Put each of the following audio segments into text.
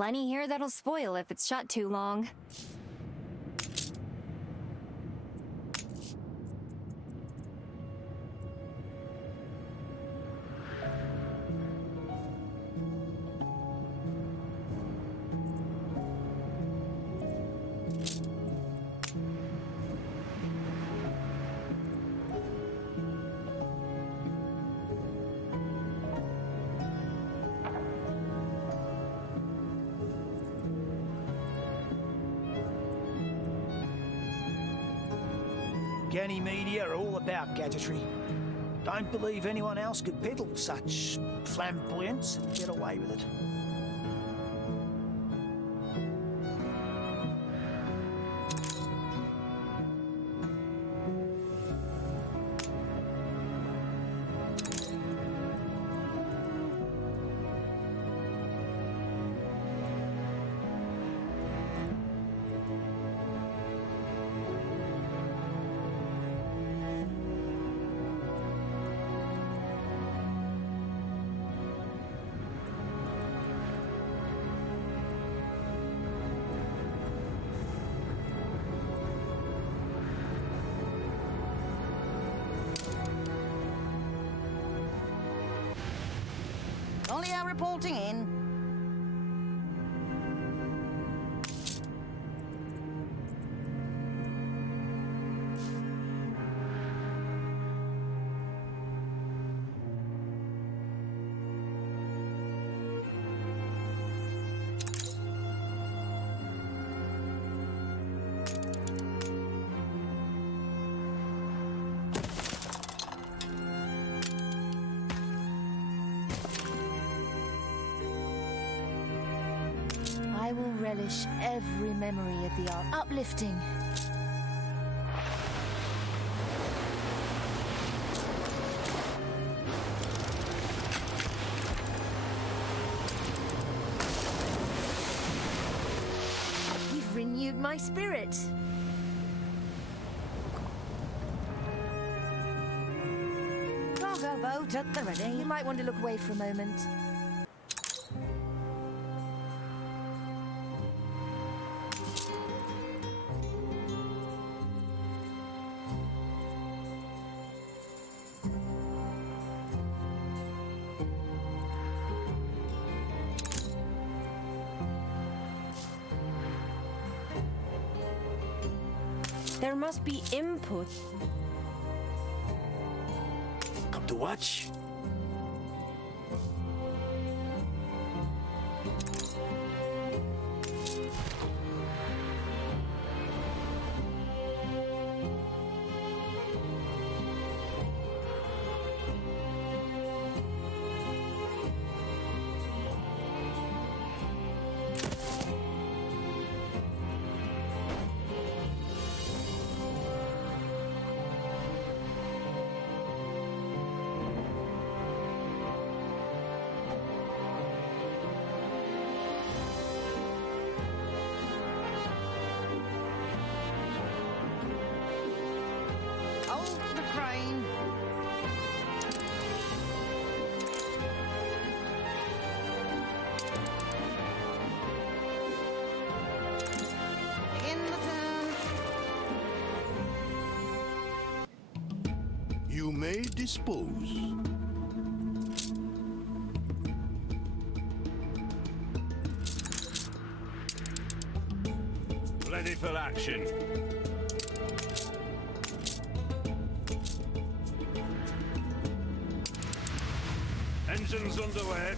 plenty here that'll spoil if it's shut too long. County media are all about gadgetry. Don't believe anyone else could peddle such flamboyance and get away with it. Only are reporting in. I will relish every memory of the art. Uplifting. You've renewed my spirit. Cargo boat at the ready. You might want to look away for a moment. There must be input. Come to watch. Hold the crane. Begin the turn. You may dispose. Ready for action. Engines underway.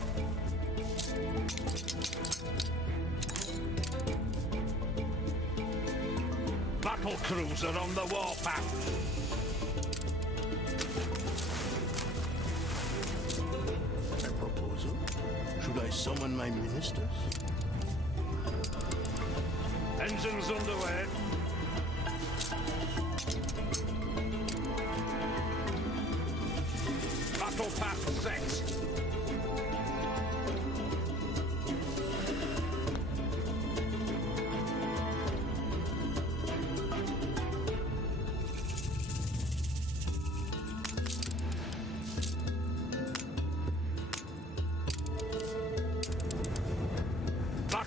Battle cruiser on the warpath. A proposal? Should I summon my ministers? Engines underway. Battle path set.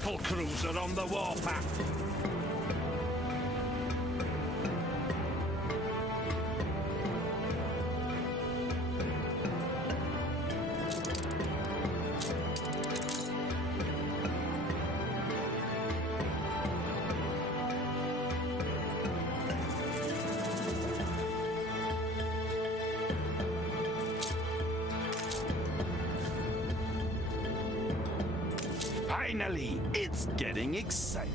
battle cruiser on the warpath. Finally, it's getting exciting.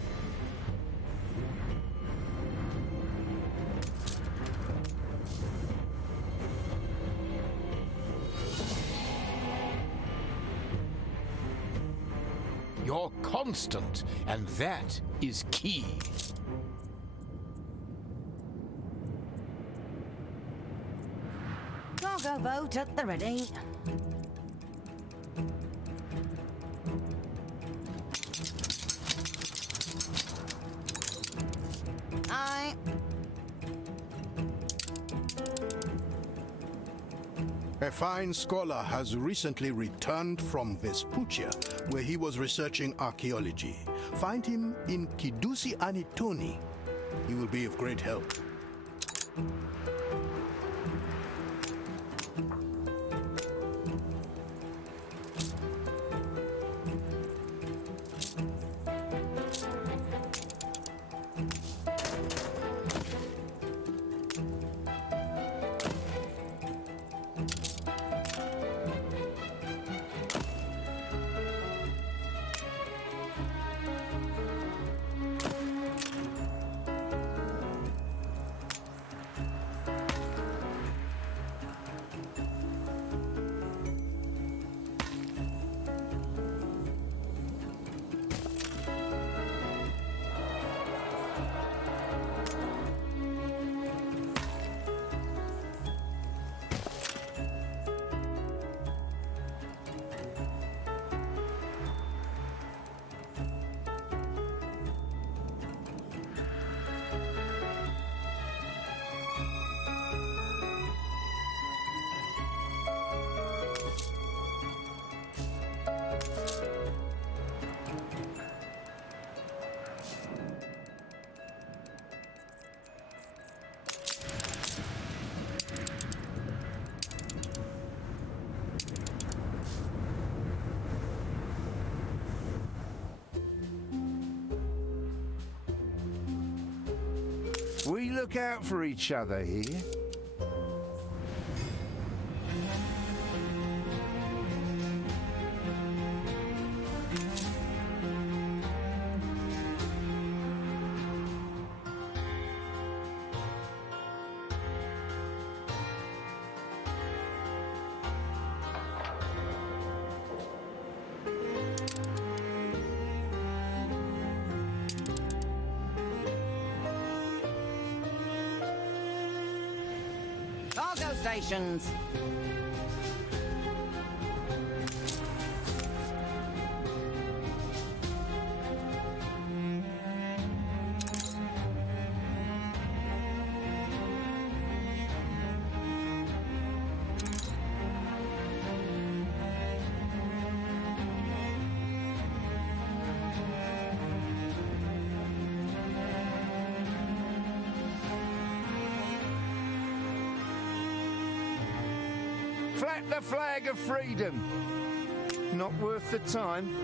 You're constant, and that is key. Cargo boat at the ready. Aye. A fine scholar has recently returned from Vespuccia, where he was researching archaeology. Find him in Kidusi Anitoni. He will be of great help. We look out for each other here. Cargo stations. Flat the flag of freedom. Not worth the time.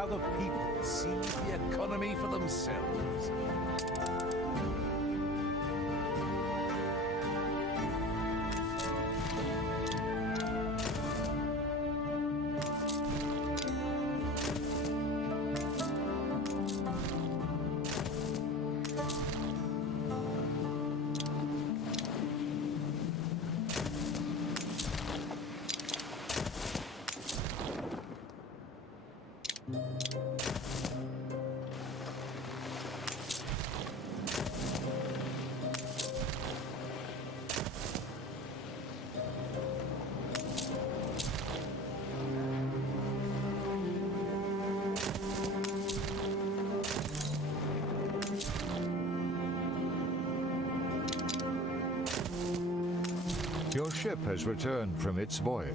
how the people see the economy for themselves. Your ship has returned from its voyage.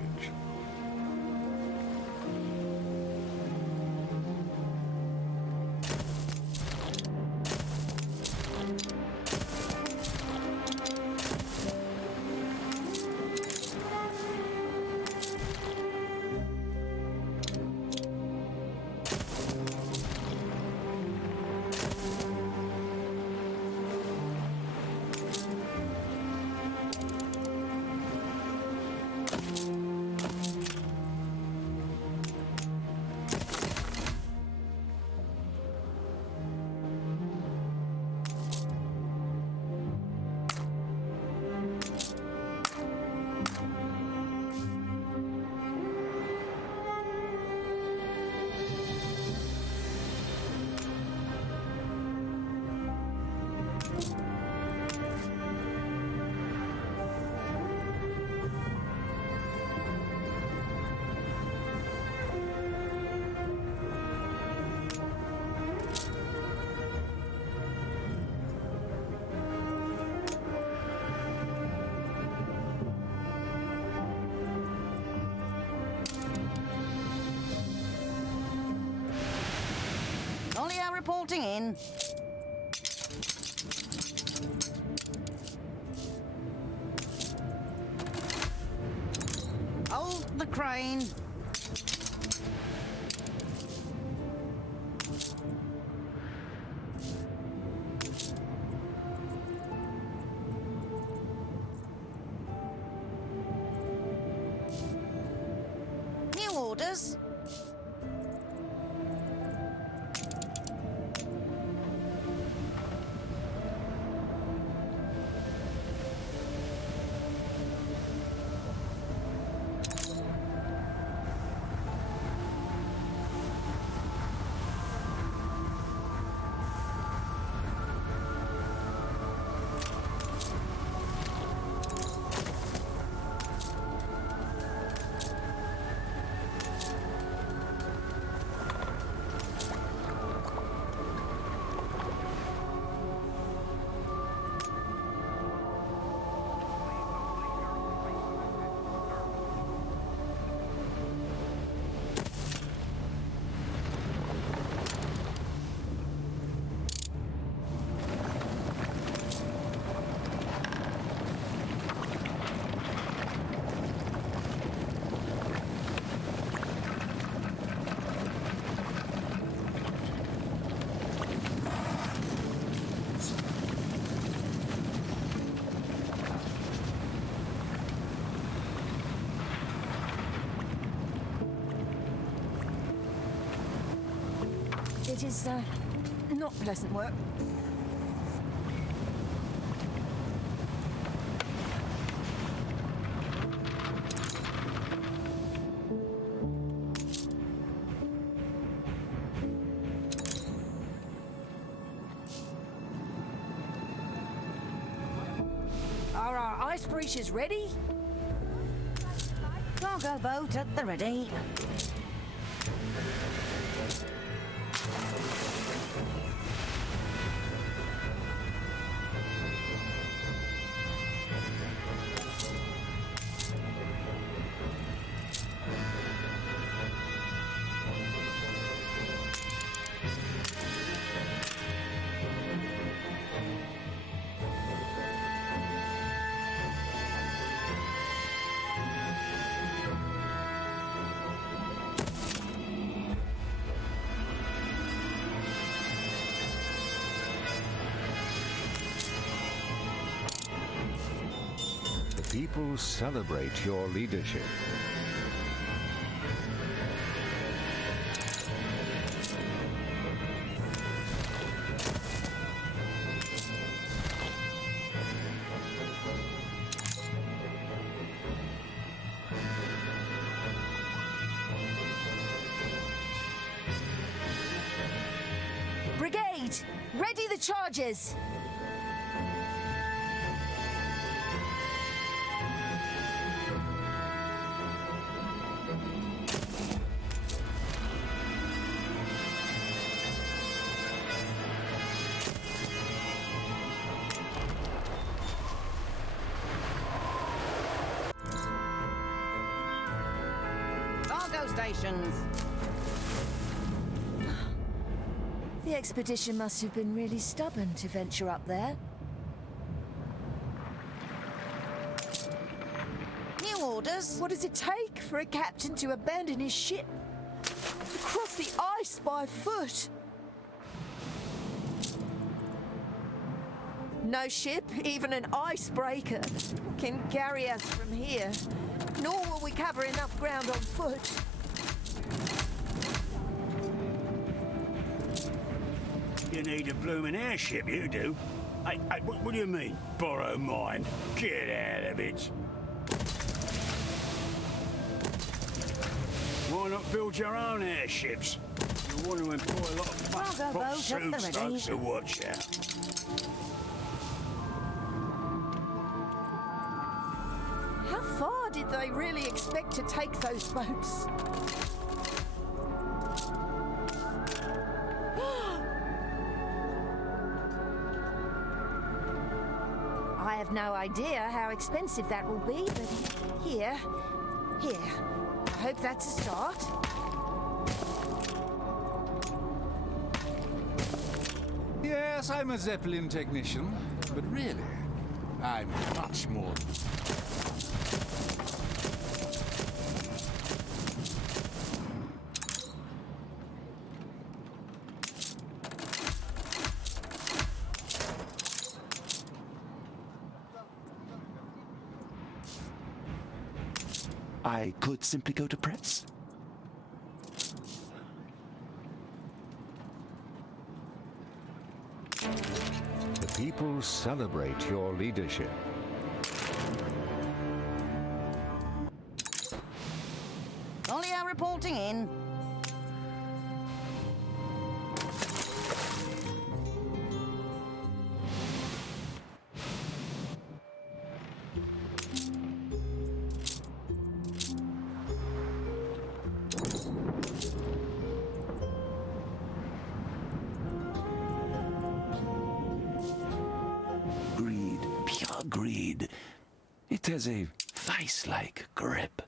Olio reporting in. Hold the crane. New orders. It is, not pleasant work. Are our ice breaches ready? Cargo boat at the ready. people celebrate your leadership. Brigade, ready the charges! Cargo stations. The expedition must have been really stubborn to venture up there. New orders. What does it take for a captain to abandon his ship? To cross the ice by foot? No ship, even an icebreaker, can carry us from here. Nor will we cover enough ground on foot. You need a blooming airship, you do. Hey, what do you mean, borrow mine? Get out of it. Why not build your own airships? You want to employ a lot of fast Cargo prop boat at the suits, ready. though, so watch out. How far did they really expect to take those boats? I have no idea how expensive that will be, but here. I hope that's a start. Yes, I'm a Zeppelin technician, but really, I'm much more. I could simply go to press. The people celebrate your leadership. Olio reporting in. Greed, pure greed. It has a vice-like grip.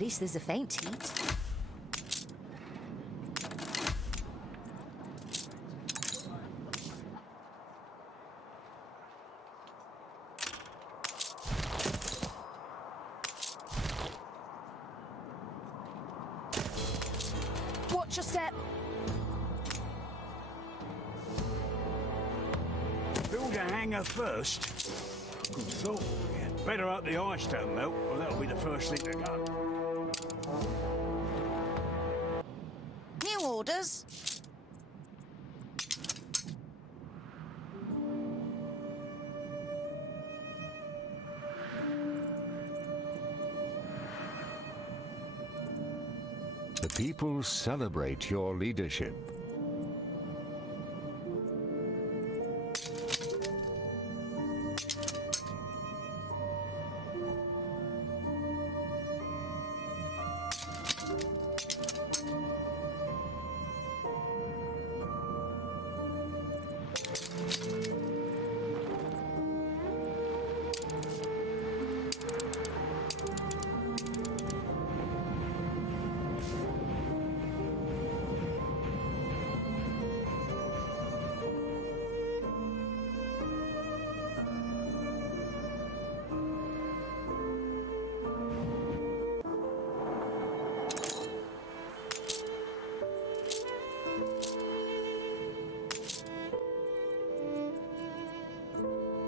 At least there's a faint heat. Watch your step. Build a hangar first? Good thought. Yeah. Better hope the ice don't melt, or that'll be the first thing to go. New orders. The people celebrate your leadership.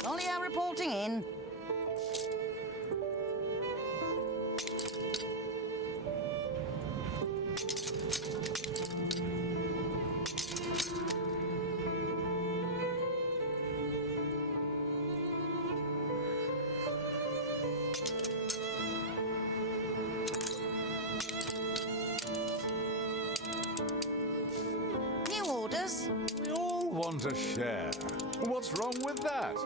Olio reporting in. New orders. We all want a share. What's wrong with that?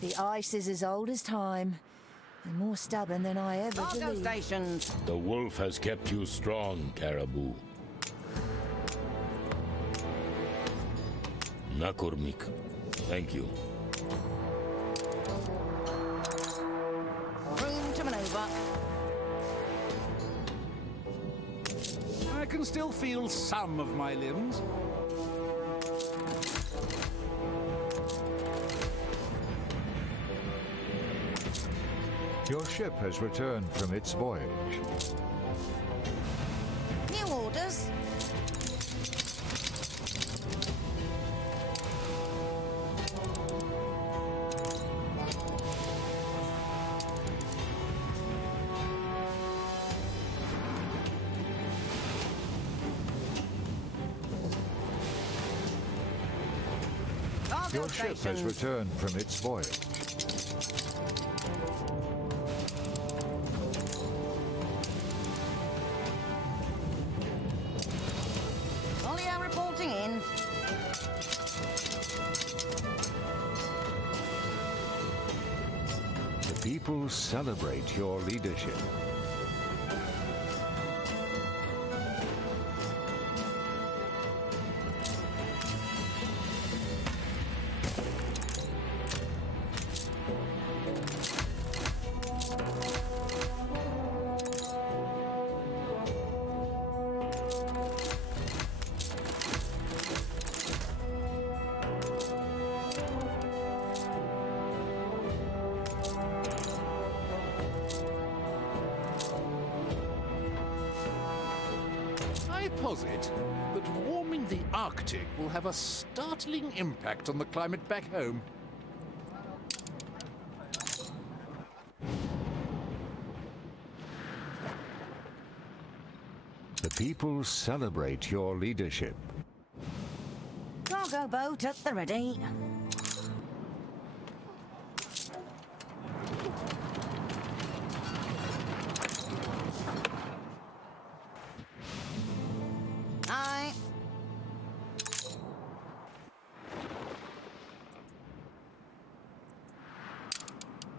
The ice is as old as time, and more stubborn than I ever Cargo believed. stations. The wolf has kept you strong, Caribou. Nakurmik, thank you. Room to maneuver. I can still feel some of my limbs. Your ship has returned from its voyage. New orders. Cargo Your ship has stations. returned from its voyage. Olio reporting in. The people celebrate your leadership. I posit that warming the Arctic will have a startling impact on the climate back home. The people celebrate your leadership. Cargo boat at the ready.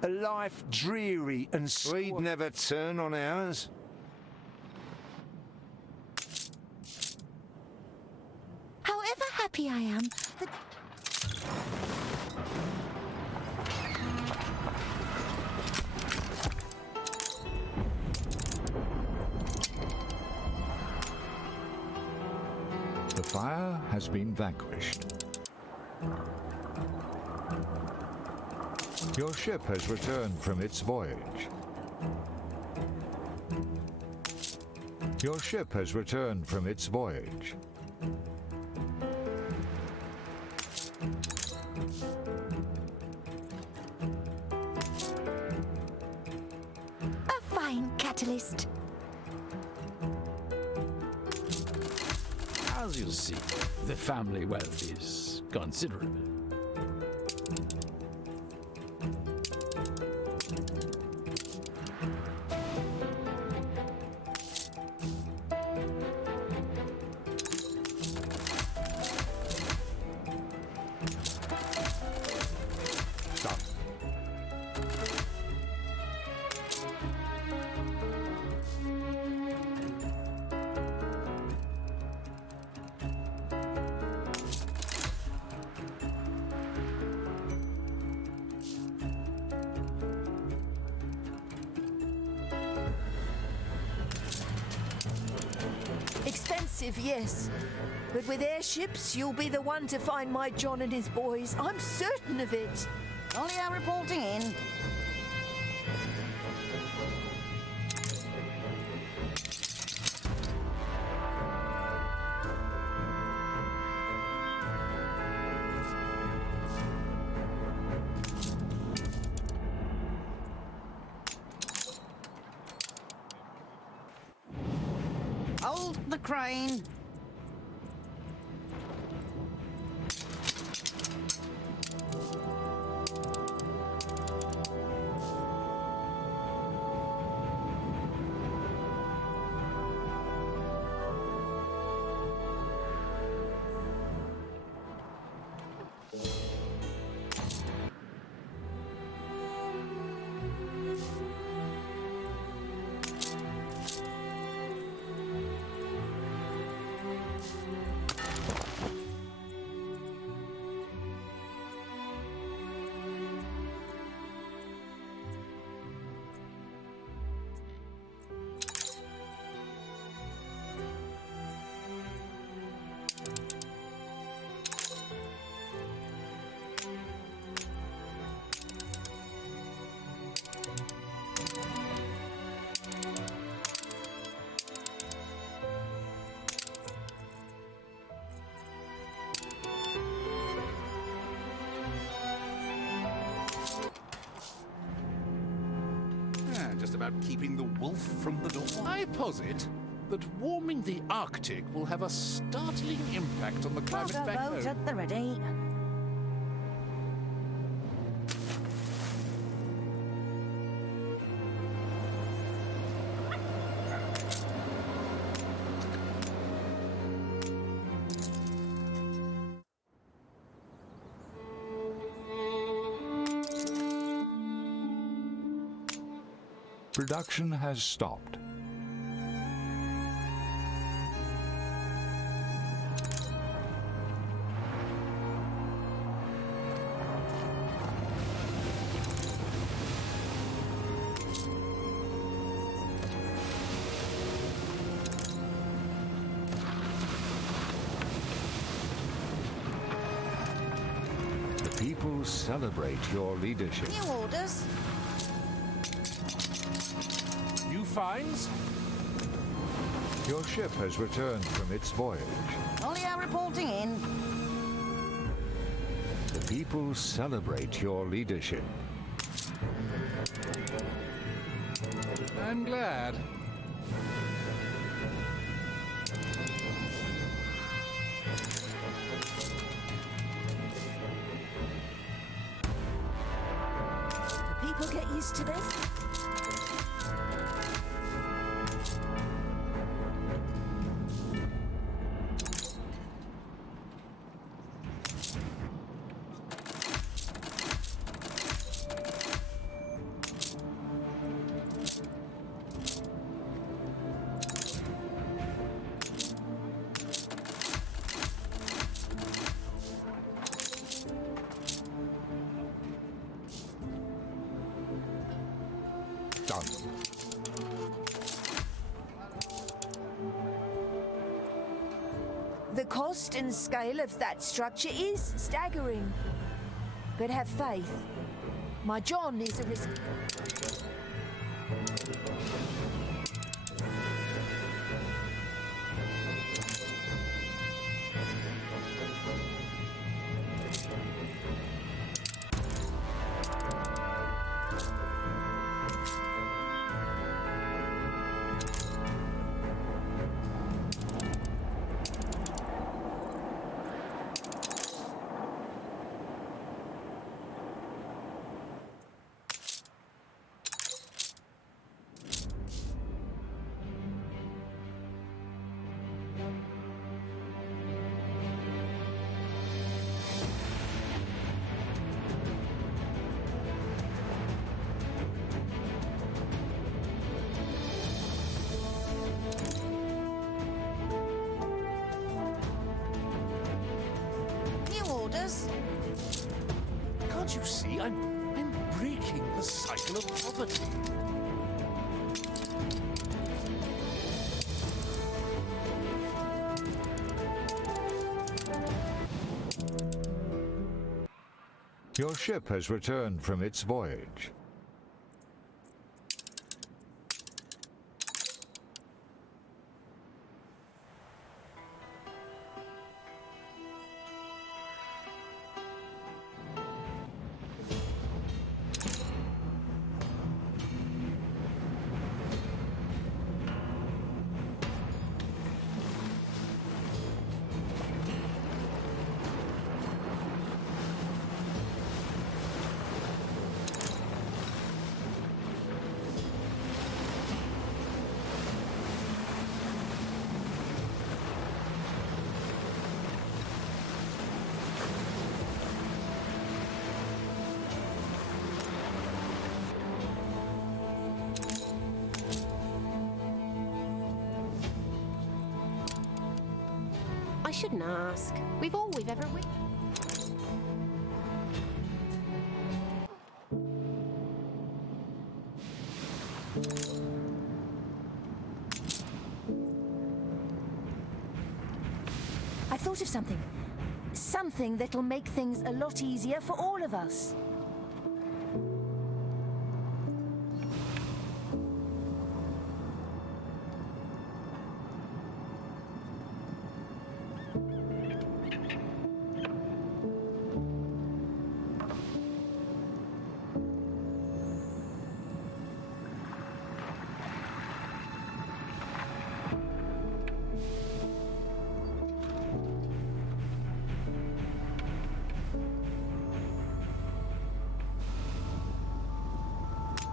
A life dreary and sweet. We'd never turn on ours. However happy I am, that The fire has been vanquished. Your ship has returned from its voyage. Your ship has returned from its voyage. a fine catalyst. As you see, the family wealth is considerable. Stop. Expensive, yes. But with airships, you'll be the one to find my John and his boys. I'm certain of it. Olio reporting in. Hold the crane. Just about keeping the wolf from the door. I posit that warming the Arctic will have a startling impact on the climate Cargo back boat home. at the ready. Production has stopped. The people celebrate your leadership. New orders. New finds? Your ship has returned from its voyage. Olio reporting in. The people celebrate your leadership. I'm glad. People get used to this. The cost and scale of that structure is staggering. But have faith. My John is a risk. Can't you see? I'm breaking the cycle of poverty. Your ship has returned from its voyage. I shouldn't ask. We've all we've ever witnessed. I thought of something. Something that'll make things a lot easier for all of us.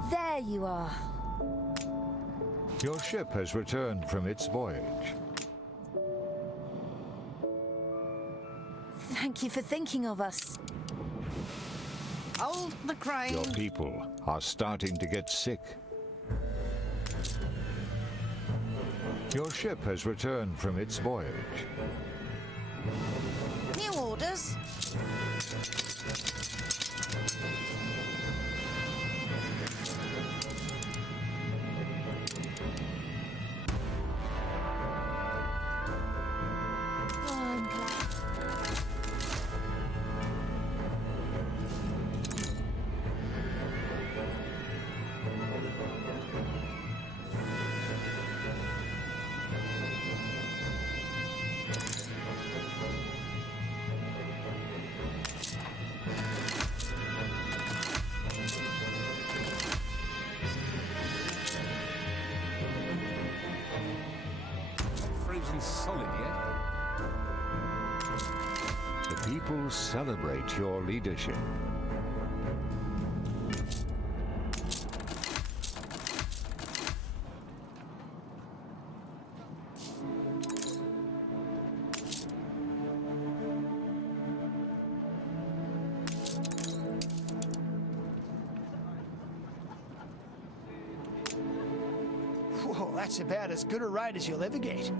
There you are. Your ship has returned from its voyage. Thank you for thinking of us. Hold the crane. Your people are starting to get sick. Your ship has returned from its voyage. New orders. Solid yet? The people celebrate your leadership. Whoa, that's about as good a rate as you'll ever get.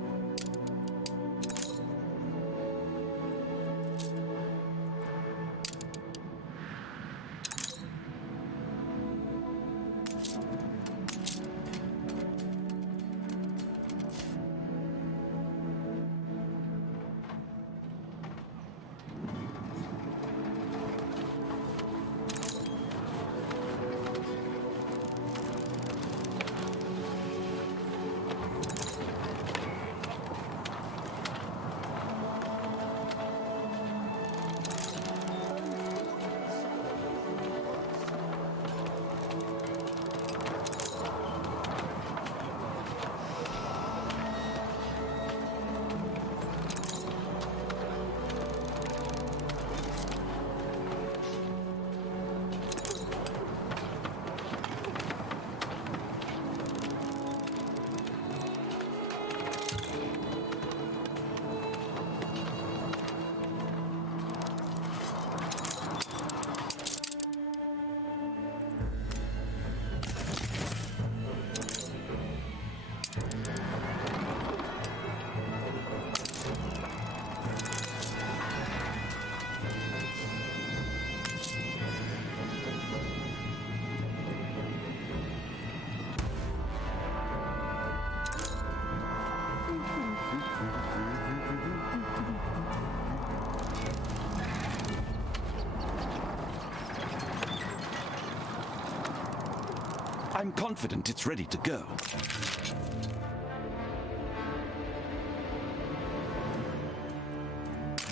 I'm confident it's ready to go.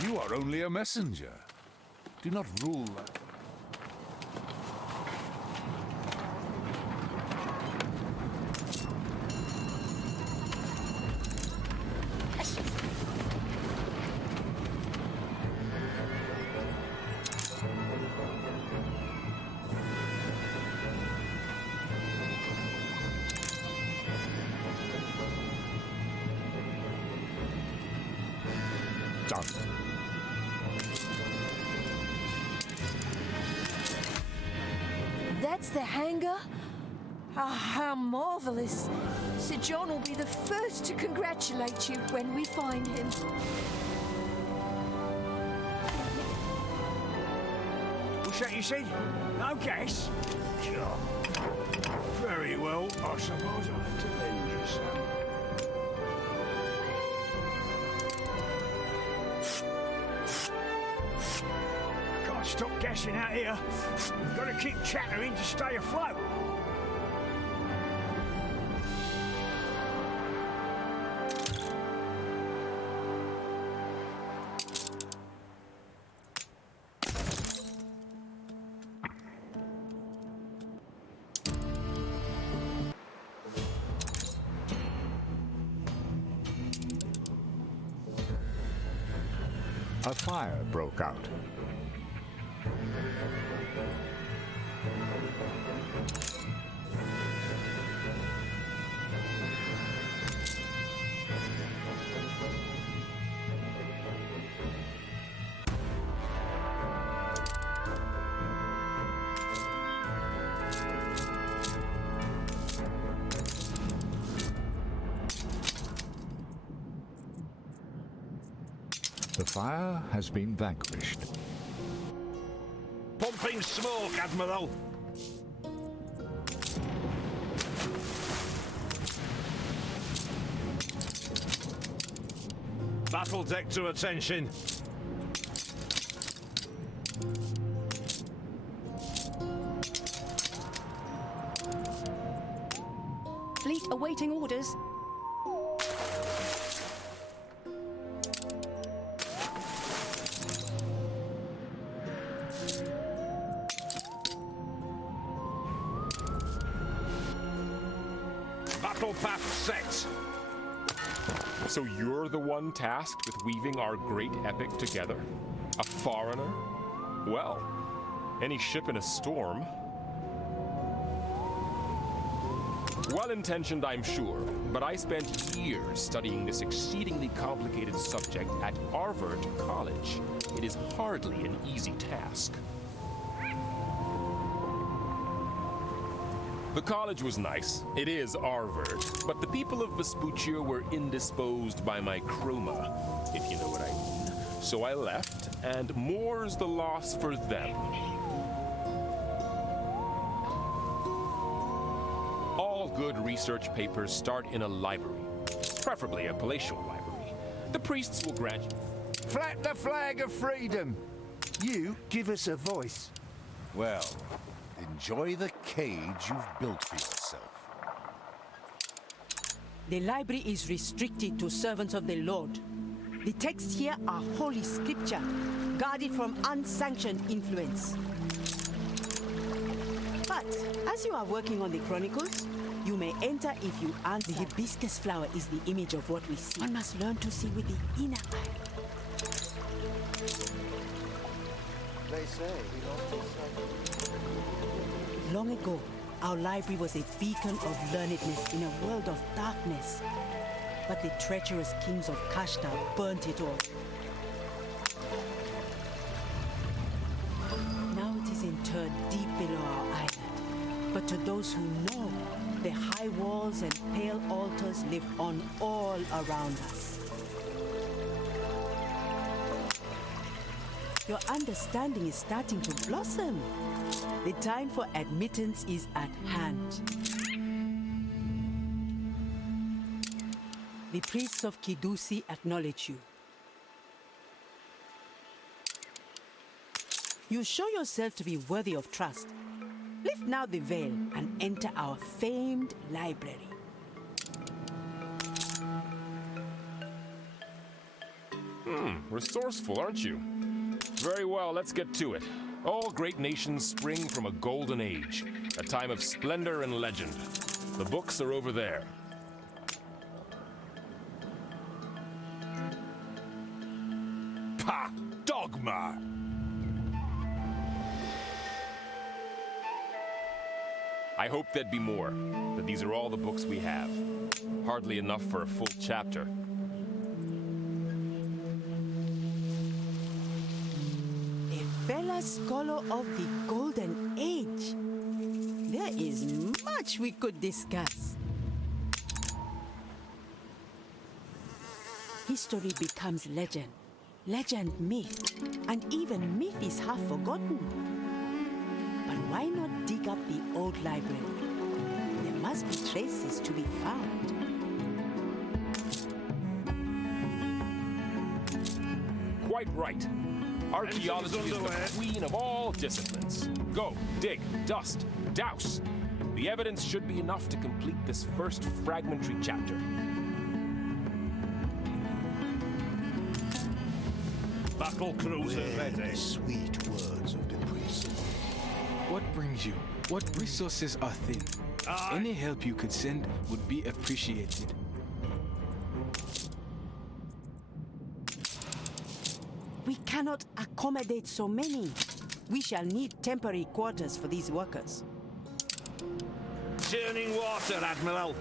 You are only a messenger. Do not rule. Done. That's the hangar? Ah, how marvelous. Sir John will be the first to congratulate you when we find him. What's that you said? No gas? Sure. Very well, I suppose I'll have to lend you some. Can't stop gassing out here. Gotta keep chattering to stay afloat. A fire broke out. The fire has been vanquished. Pumping smoke, Admiral. Battle deck to attention. Fleet awaiting orders. Battle path set. So you're the one tasked with weaving our great epic together? A foreigner? Well, any ship in a storm. Well-intentioned, I'm sure, but I spent years studying this exceedingly complicated subject at Harvard College. It is hardly an easy task. The college was nice. It is Harvard. But the people of Vespuccia were indisposed by my chroma, if you know what I mean. So I left, and more's the loss for them. All good research papers start in a library, preferably a palatial library. The priests will grant you. Flap the flag of freedom. You give us a voice. Well, enjoy the cage you've built for yourself. The library is restricted to servants of the Lord. The texts here are holy scripture, guarded from unsanctioned influence. But as you are working on the Chronicles, you may enter if you answer. The hibiscus flower is the image of what we see. One must learn to see with the inner eye. They say he lost his sight. Long ago, our library was a beacon of learnedness in a world of darkness. But the treacherous kings of Kashta burnt it all. Now it is interred deep below our island. But to those who know, the high walls and pale altars live on all around us. Your understanding is starting to blossom. The time for admittance is at hand. The priests of Kidusi acknowledge you. You show yourself to be worthy of trust. Lift now the veil and enter our famed library. Resourceful, aren't you? Very well, let's get to it. All great nations spring from a golden age, a time of splendor and legend. The books are over there. Pah! Dogma! I hope there'd be more, but these are all the books we have. Hardly enough for a full chapter. A fellow scholar of the Golden Age. There is much we could discuss. History becomes legend, legend myth, and even myth is half forgotten. But why not dig up the old library? There must be traces to be found. Quite right. Archaeology is the queen of all disciplines. Go, dig, dust, douse. The evidence should be enough to complete this first fragmentary chapter. Battle cruiser ready. Sweet words of the priest. What brings you? What resources are thin? Any help you could send would be appreciated. We cannot accommodate so many. We shall need temporary quarters for these workers. Churning water, Admiral.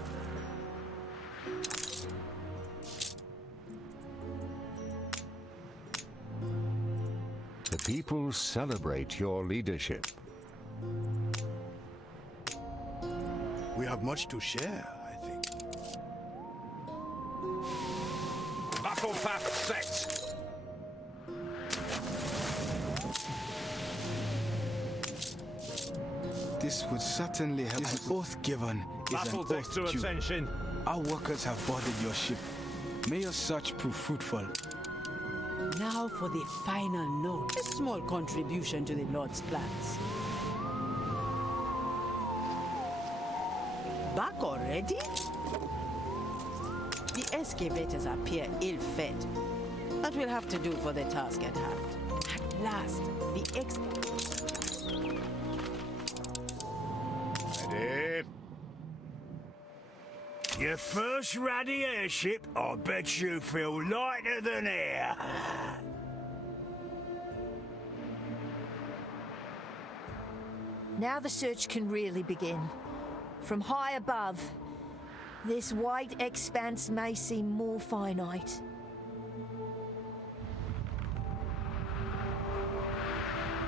The people celebrate your leadership. We have much to share, I think. Battle path set. This would certainly help. This oath given is Battle an takes oath to due. attention. Our workers have boarded your ship. May your search prove fruitful. Now for the final note. A small contribution to the Lord's plans. Back already? The excavators appear ill-fed. That will have to do for the task at hand. At last, the Ready? Your first ruddy airship, I bet you feel lighter than air. Now the search can really begin. From high above, this white expanse may seem more finite.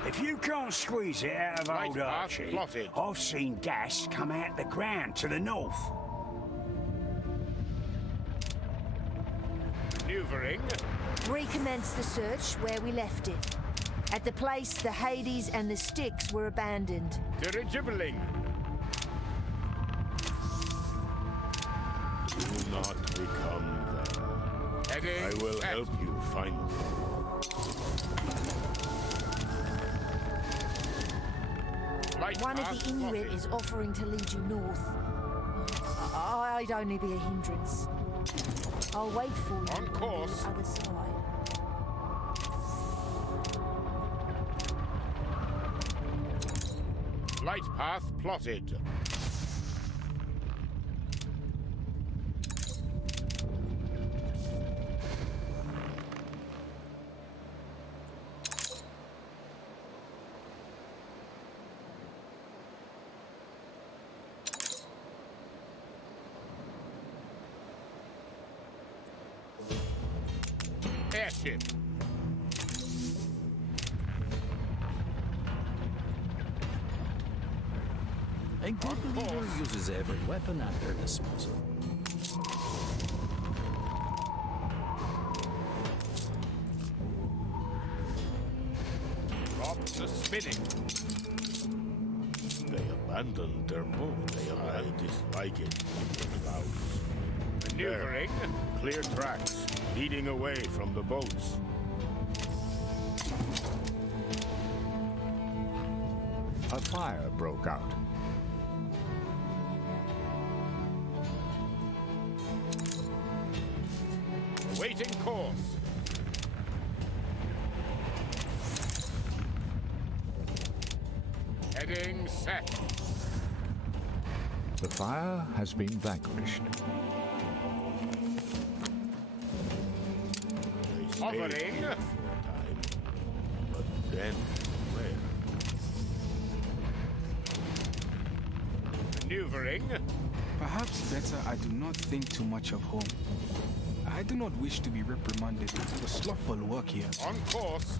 If you can't squeeze it out of old Archie, I've seen gas come out the ground to the north. Maneuvering. Recommence the search where we left it. At the place the Hades and the Styx were abandoned. Dirigibbling. Do not become them. Heading. I will help you find them. One of the Inuit is offering to lead you north. I'd only be a hindrance. I'll wait for you on course. On the other side. Flight path plotted. Airship. A good leader uses every weapon at their disposal. Drops are spinning. They abandoned their move. I dislike it in the clouds. Maneuvering. Clear tracks leading away from the boats. A fire broke out. Awaiting course. Heading set. The fire has been vanquished. Hovering. But then, where? Maneuvering. Perhaps better I do not think too much of home. I do not wish to be reprimanded for slothful work here. On course.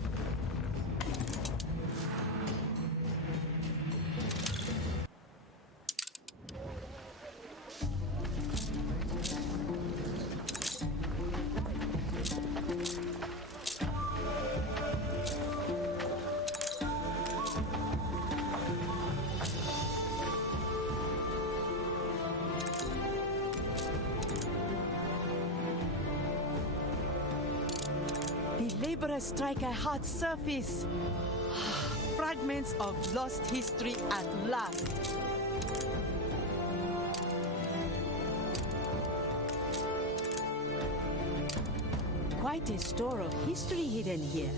Laborers strike a hard surface. Fragments of lost history at last. Quite a store of history hidden here.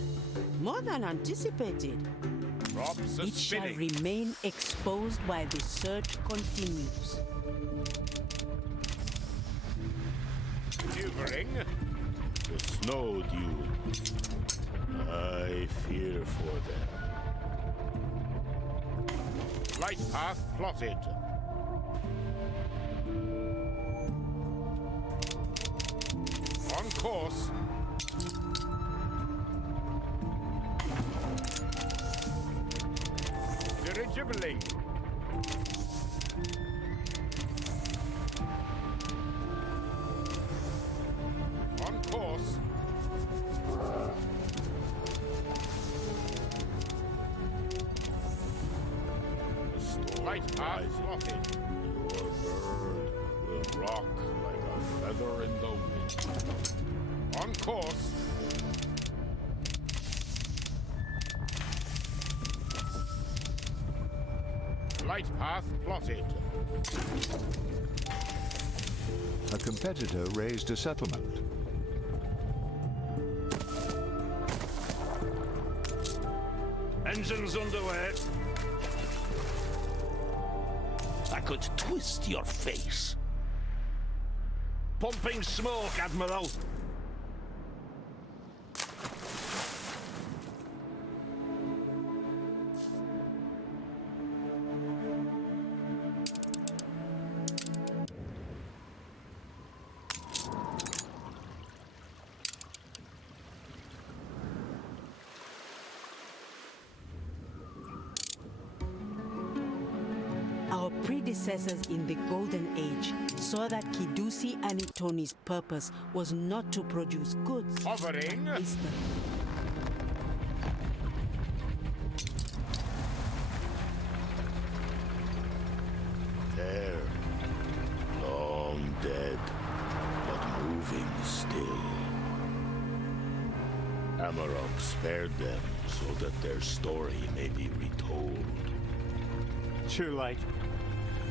More than anticipated. Props It shall spinning. remain exposed while the search continues. Maneuvering. The snow dune. I fear for them. Light path plotted. On course. Dirigibbling. On course. Light path plotted. Your bird will rock like a feather in the wind. On course. Light path plotted. A competitor raised a settlement. Engines underway. I could twist your face. Pumping smoke, Admiral. Our predecessors in the Golden Age saw that Kidusi Anitoni's purpose was not to produce goods. Hovering. Wisdom. There. Long dead, but moving still. Amarok spared them so that their story may be retold. Too late.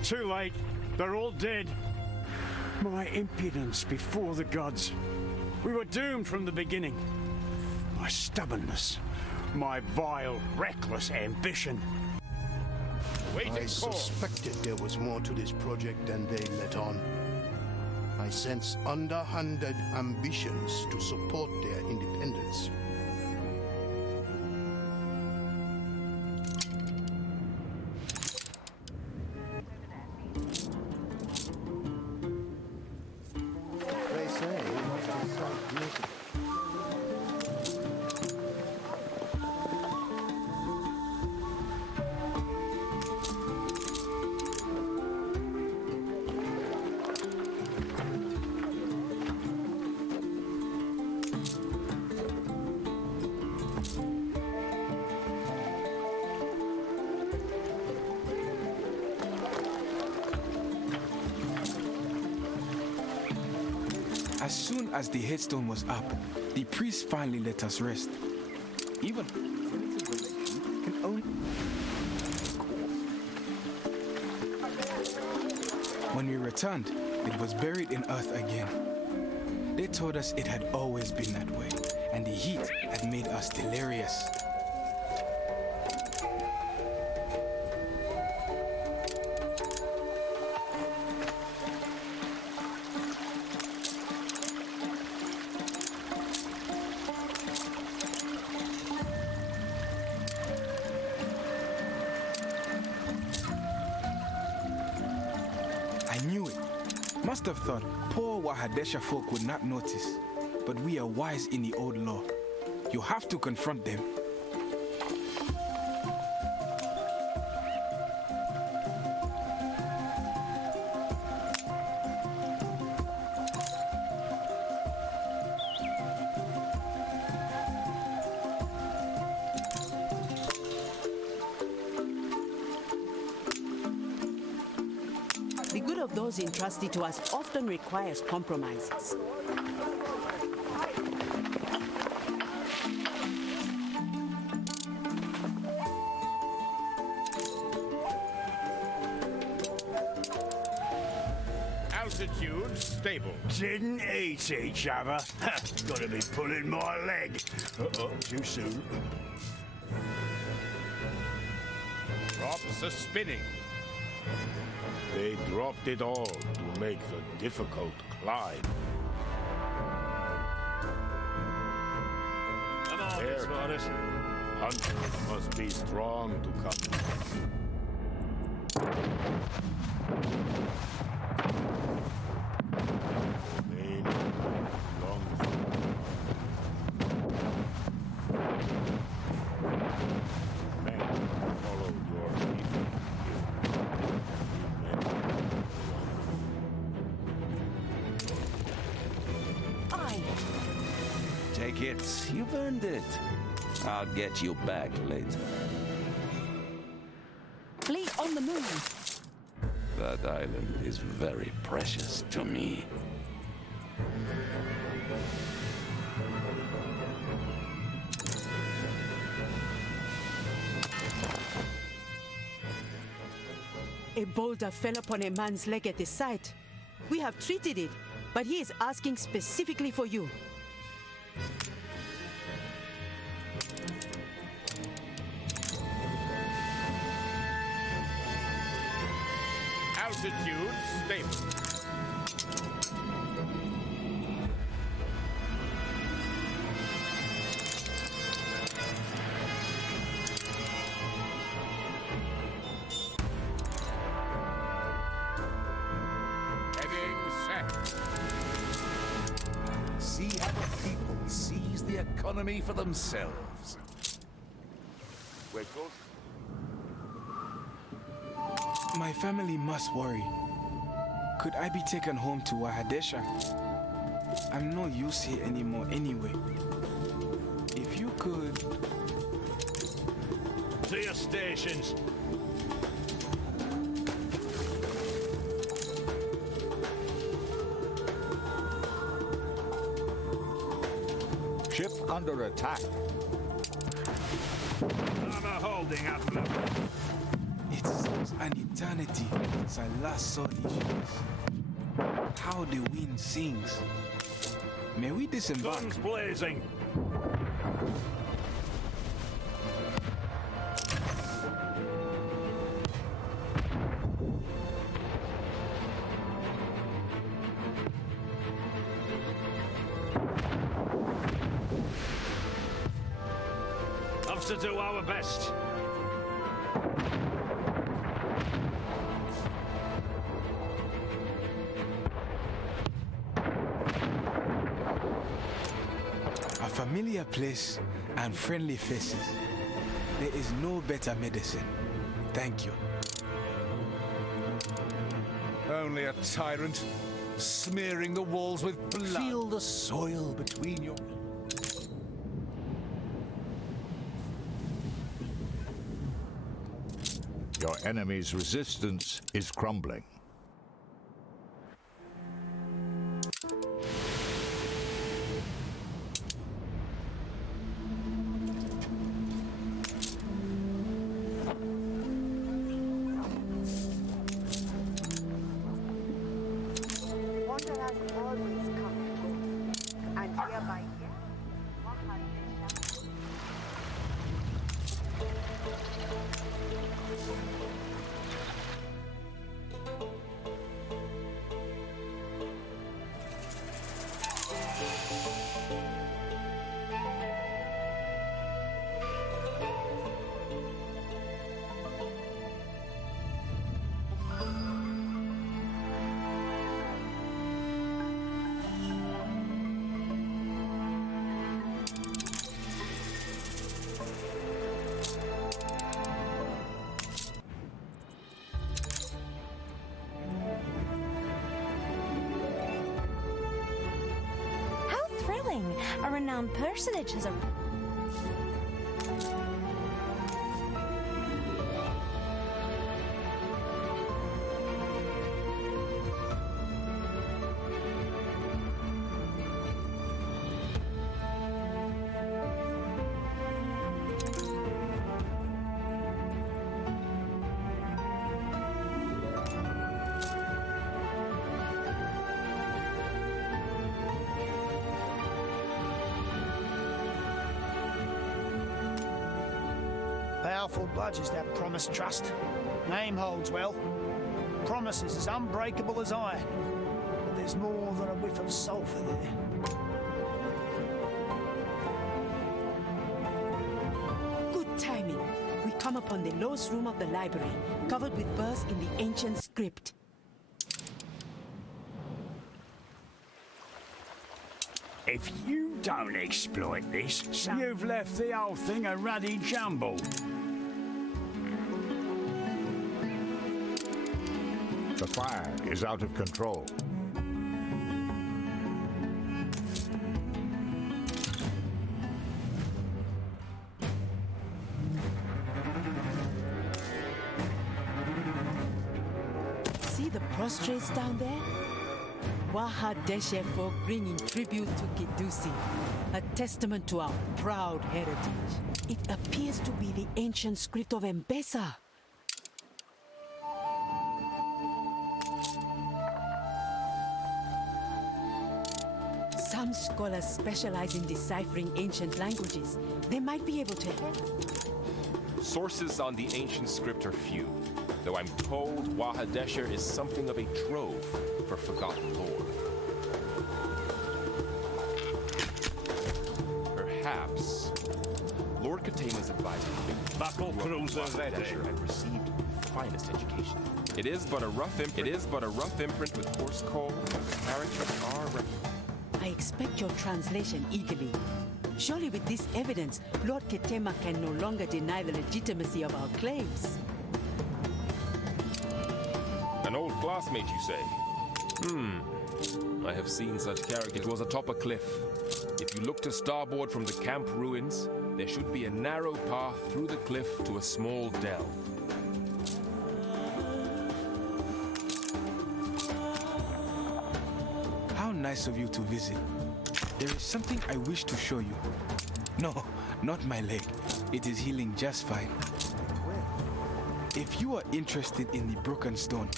Too late. They're all dead. My impudence before the gods. We were doomed from the beginning. My stubbornness. My vile, reckless ambition. I suspected there was more to this project than they let on. I sense underhanded ambitions to support their independence. They say he must recite music. As soon as the headstone was up, the priest finally let us rest. Even can only When we returned, it was buried in earth again. They told us it had always been that way, and the heat had made us delirious. I knew it. Must have thought poor Wahadesha folk would not notice, but we are wise in the old law. You have to confront them. The good of those entrusted to us often requires compromises. Altitude stable. Didn't eat each other. Gotta be pulling my leg. Uh-oh, too soon. Props are spinning. They dropped it all to make the difficult climb. Come on, There. Smartest. Hunters must be strong to come. Remain long. Men followed your feet. Take it. You've earned it. I'll get you back later. Fleet on the move. That island is very precious to me. A boulder fell upon a man's leg at the site. We have treated it, but he is asking specifically for you. Altitude stable. Heading set. See how the people seize the economy for themselves. We're close. My family must worry. Could I be taken home to Wahadesha? I'm no use here anymore anyway. If you could... To your stations. Ship under attack. Armor holding up. It's an eternity since I last saw these ships. How the wind sings. May we disembark? Guns blazing. Have to do our best. A familiar place and friendly faces. There is no better medicine. Thank you. Only a tyrant, smearing the walls with blood. Feel the soil between your... Your enemy's resistance is crumbling. A renowned personage has a... Powerful bludgers that promise trust. Name holds well. Promise is as unbreakable as iron. But there's more than a whiff of sulphur there. Good timing. We come upon the lowest room of the library, covered with verse in the ancient script. If you don't exploit this, you've left the whole thing a ruddy jumble. The fire is out of control. See the prostrates down there? Waha Deshe folk bringing tribute to Kidusi, a testament to our proud heritage. It appears to be the ancient script of M-Pesa. Some scholars specialize in deciphering ancient languages. They might be able to help. Sources on the ancient script are few, though I'm told Wahadesher is something of a trove for forgotten lore. Perhaps Lord Katama's advisor Battle cruiser ready. And received the finest education. It is but a rough imprint with coarse coal. Characters are I expect your translation eagerly. Surely with this evidence, Lord Ketema can no longer deny the legitimacy of our claims. An old classmate, you say? I have seen such characters. It was atop a cliff. If you look to starboard from the camp ruins, there should be a narrow path through the cliff to a small dell. How nice of you to visit. There is something I wish to show you. No, not my leg. It is healing just fine. If you are interested in the broken stone,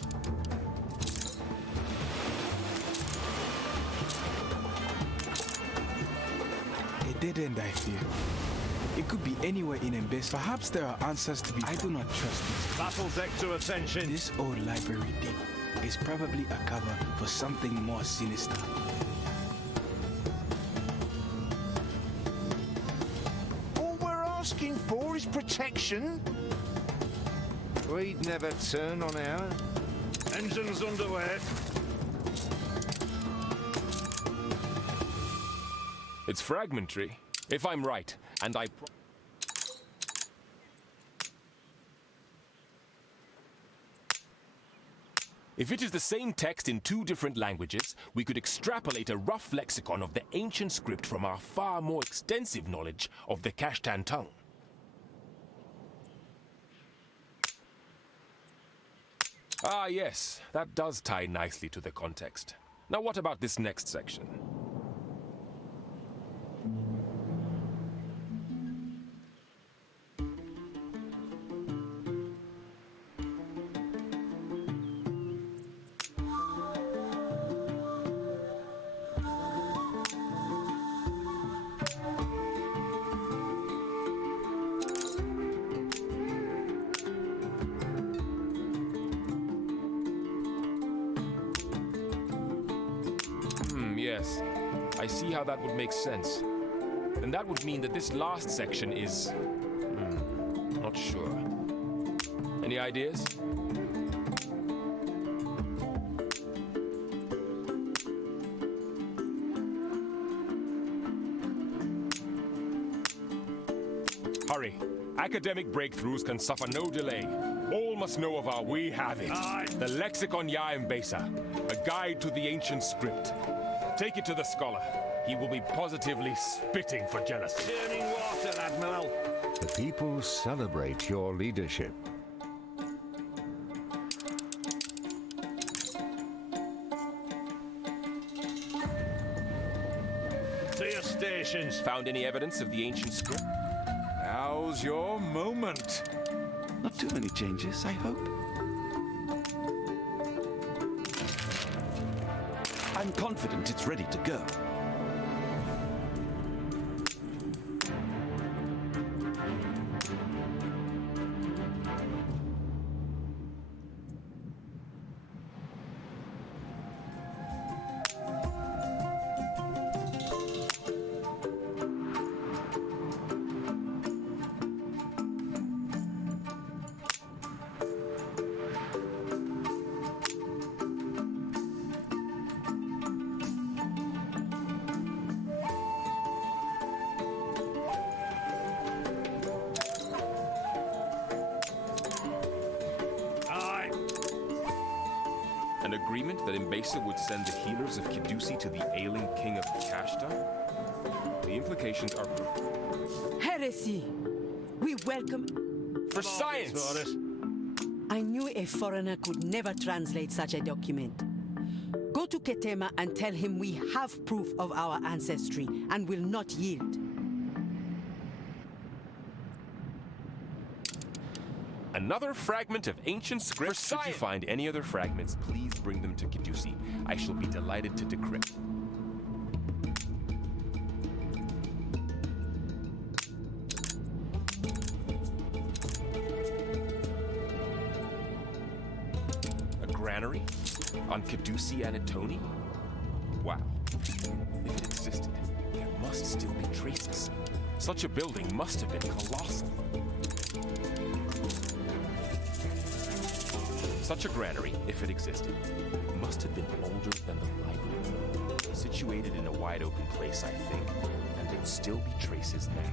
a dead end, I fear. It could be anywhere in Mbes. Perhaps there are answers to be. I do not trust this. Battle deck to attention. This old library deep is probably a cover for something more sinister. All we're asking for is protection. We'd never turn on our Engines underway. It's fragmentary, if I'm right, and If it is the same text in two different languages, we could extrapolate a rough lexicon of the ancient script from our far more extensive knowledge of the Kashtan tongue. Ah, yes, that does tie nicely to the context. Now what about this next section? I see how that would make sense. And that would mean that this last section is... not sure. Any ideas? Hurry. Academic breakthroughs can suffer no delay. All must know of our We Have It. The Lexicon Ya Mbesa, a guide to the ancient script. Take it to the scholar. He will be positively spitting for jealousy. Turning water, Admiral. The people celebrate your leadership. To your stations. Found any evidence of the ancient script? Now's your moment. Not too many changes, I hope. I'm confident it's ready to go. An agreement that Mbesa would send the healers of Kidusi to the ailing king of Kashta? The implications are... Heresy! We welcome... For science! I knew a foreigner could never translate such a document. Go to Ketema and tell him we have proof of our ancestry and will not yield. Another fragment of ancient script. Should you find any other fragments, please bring them to Kidusi. I shall be delighted to decrypt. A granary on Kidusi Anatoni? Wow. If it existed, there must still be traces. Such a building must have been colossal. Such a granary, if it existed, must have been older than the library. Situated in a wide open place, I think, and there'd still be traces now.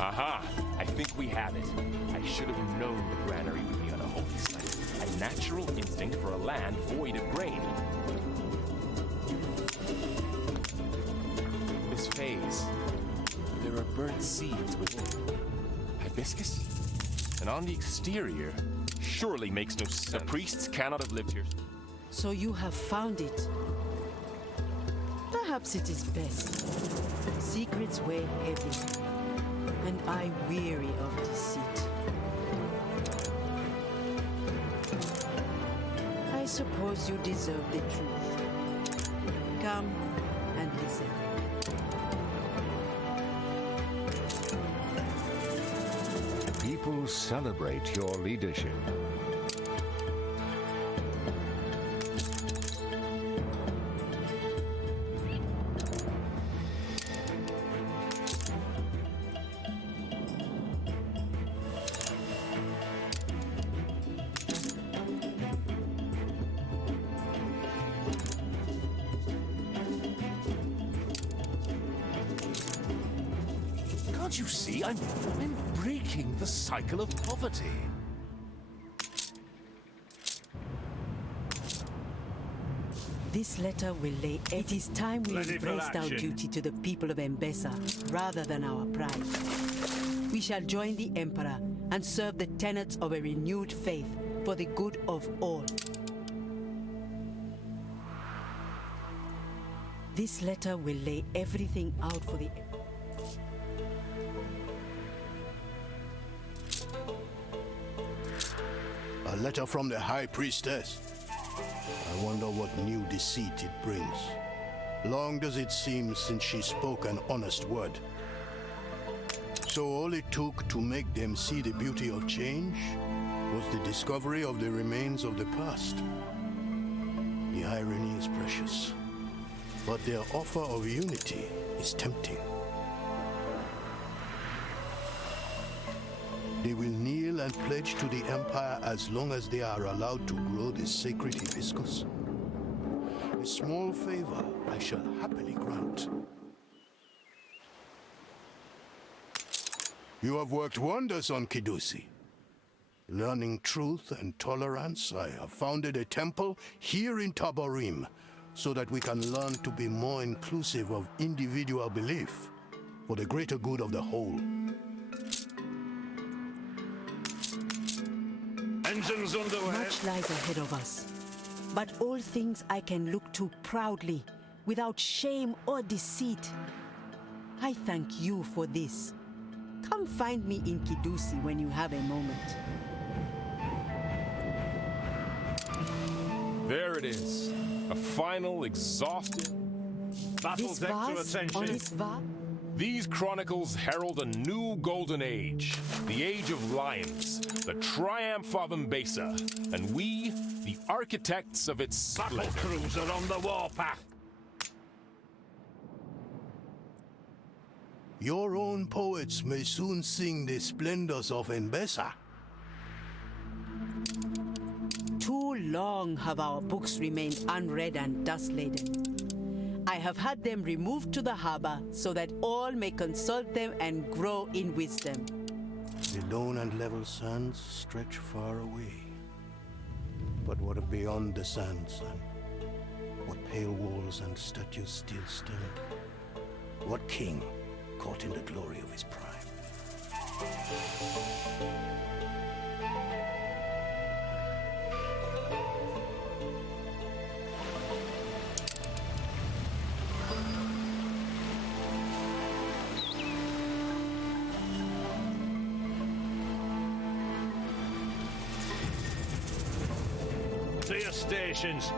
Aha! I think we have it. I should have known the granary would be on a holy site. A natural instinct for a land void of grain. This phase, there are burnt seeds within. Hibiscus? And on the exterior, surely makes no sense. The priests cannot have lived here. So you have found it. Perhaps it is best. Secrets weigh heavy, and I weary of deceit. I suppose you deserve the truth. Come and listen. People celebrate your leadership. Can't you see? I'm breaking the cycle of poverty. This letter will lay... It is time we Ready for embraced our action. duty to the people of Mbesa, rather than our pride. We shall join the Emperor and serve the tenets of a renewed faith for the good of all. This letter will lay everything out for the... A letter from the High Priestess. I wonder what new deceit it brings. Long does it seem since she spoke an honest word. So all it took to make them see the beauty of change was the discovery of the remains of the past. The irony is precious, but their offer of unity is tempting. They will kneel and pledge to the Empire as long as they are allowed to grow this sacred hibiscus. A small favor I shall happily grant. You have worked wonders on Kidusi. Learning truth and tolerance, I have founded a temple here in Taborim so that we can learn to be more inclusive of individual belief for the greater good of the whole. Engines underway. Much lies ahead of us, but all things I can look to proudly, without shame or deceit. I thank you for this. Come find me in Kidusi when you have a moment. There it is. A final, exhaustive... Battle's These chronicles herald a new golden age, the age of lions, the triumph of Mbesa, and we, the architects of its splendor. Battle cruiser on the warpath. Your own poets may soon sing the splendors of Mbesa. Too long have our books remained unread and dust-laden. I have had them removed to the harbor so that all may consult them and grow in wisdom. The lone and level sands stretch far away. But what of beyond the sands, and what pale walls and statues still stand? What king caught in the glory of his prime? To your stations.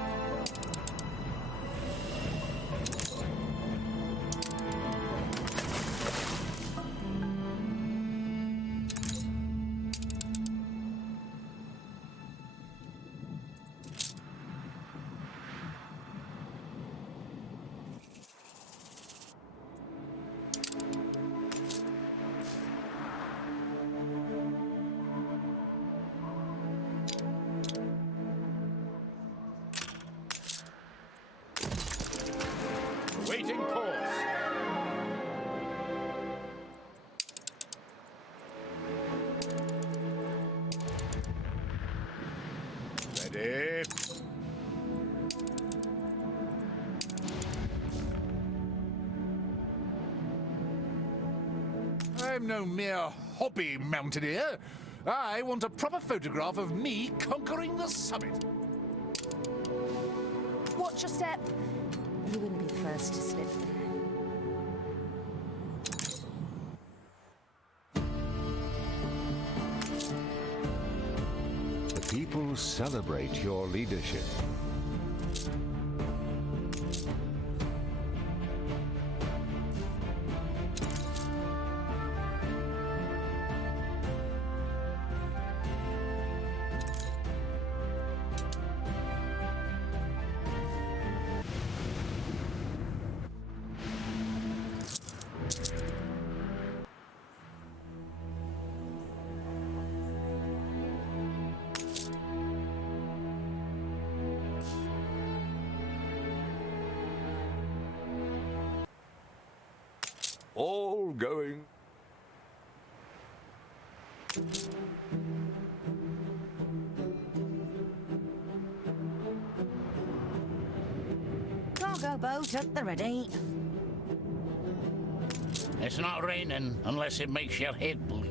Waiting course. Ready. I'm no mere hobby mountaineer. I want a proper photograph of me conquering the summit. Watch your step. You wouldn't be the first to slip. The people celebrate your leadership. All going. Cargo boat at the ready. It's not raining unless it makes your head bleed.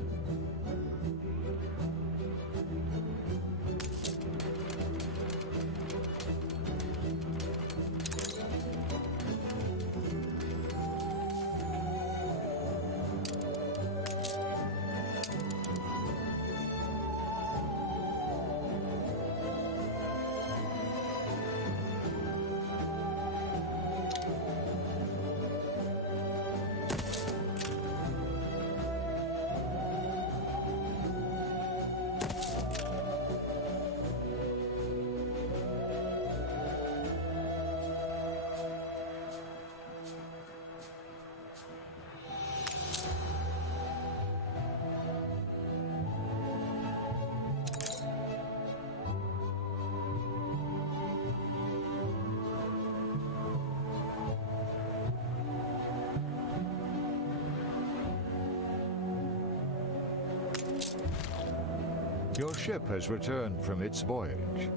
Your ship has returned from its voyage.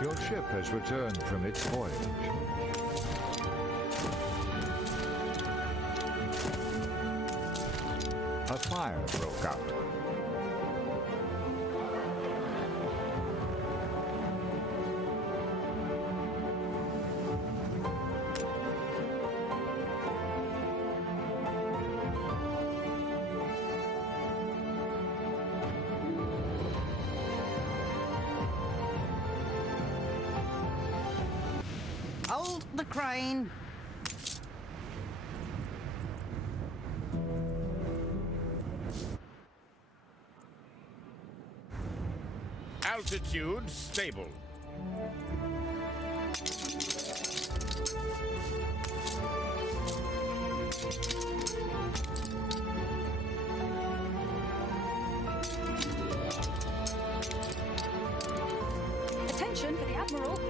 Your ship has returned from its voyage. A fire broke out. Hold the crane. Altitude stable. Attention for the Admiral.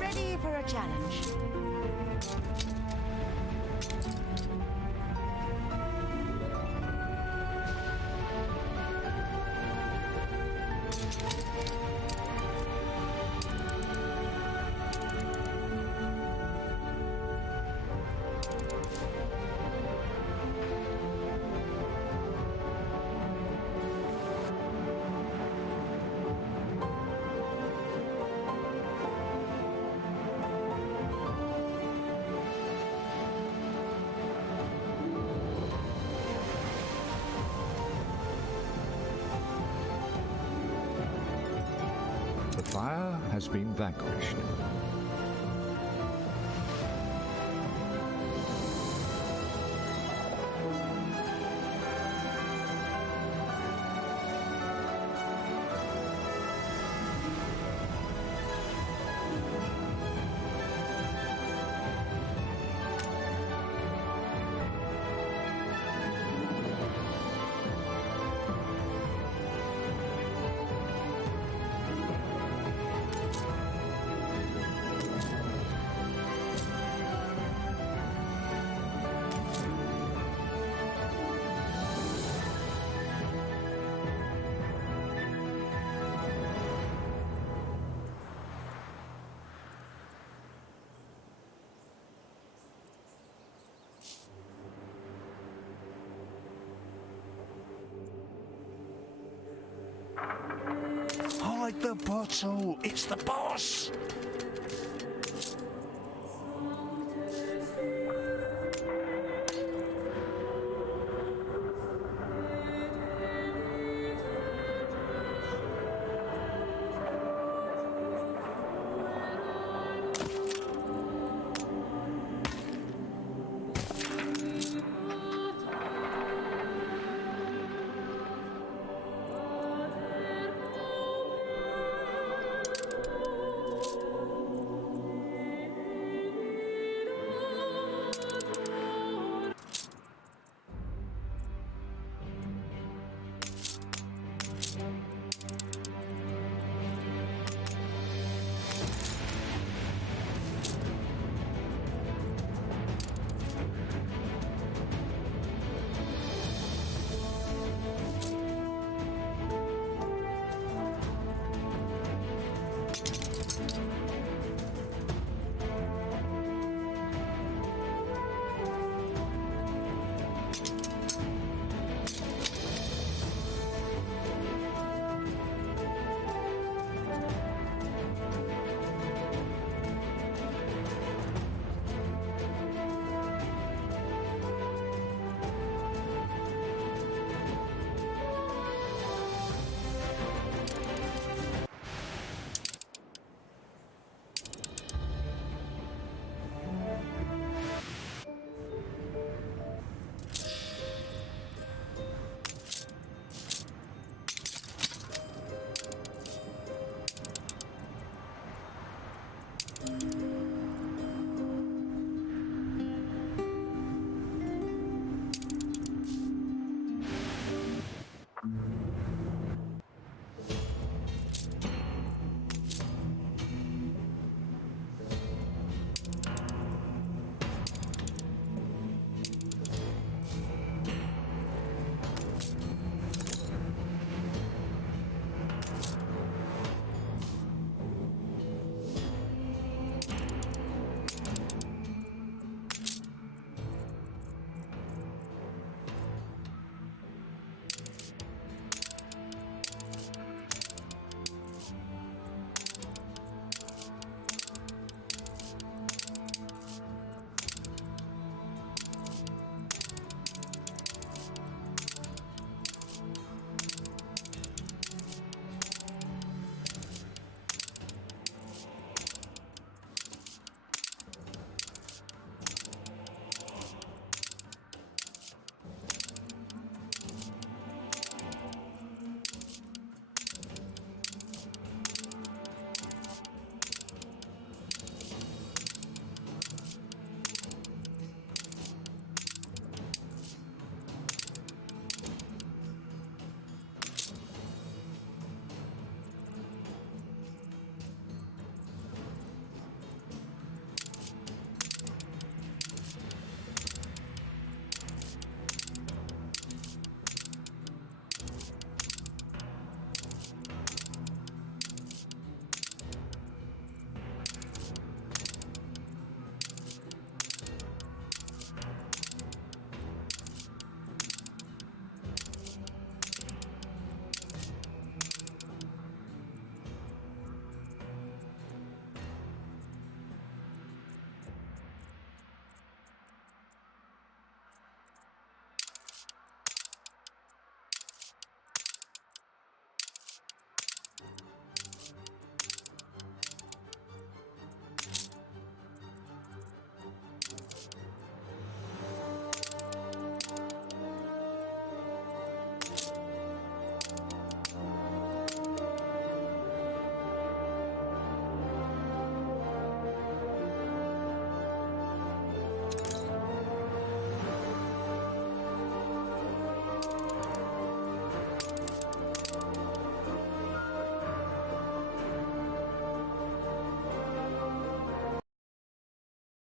Ready for a challenge. The fire has been vanquished. Hide the bottle! It's the boss!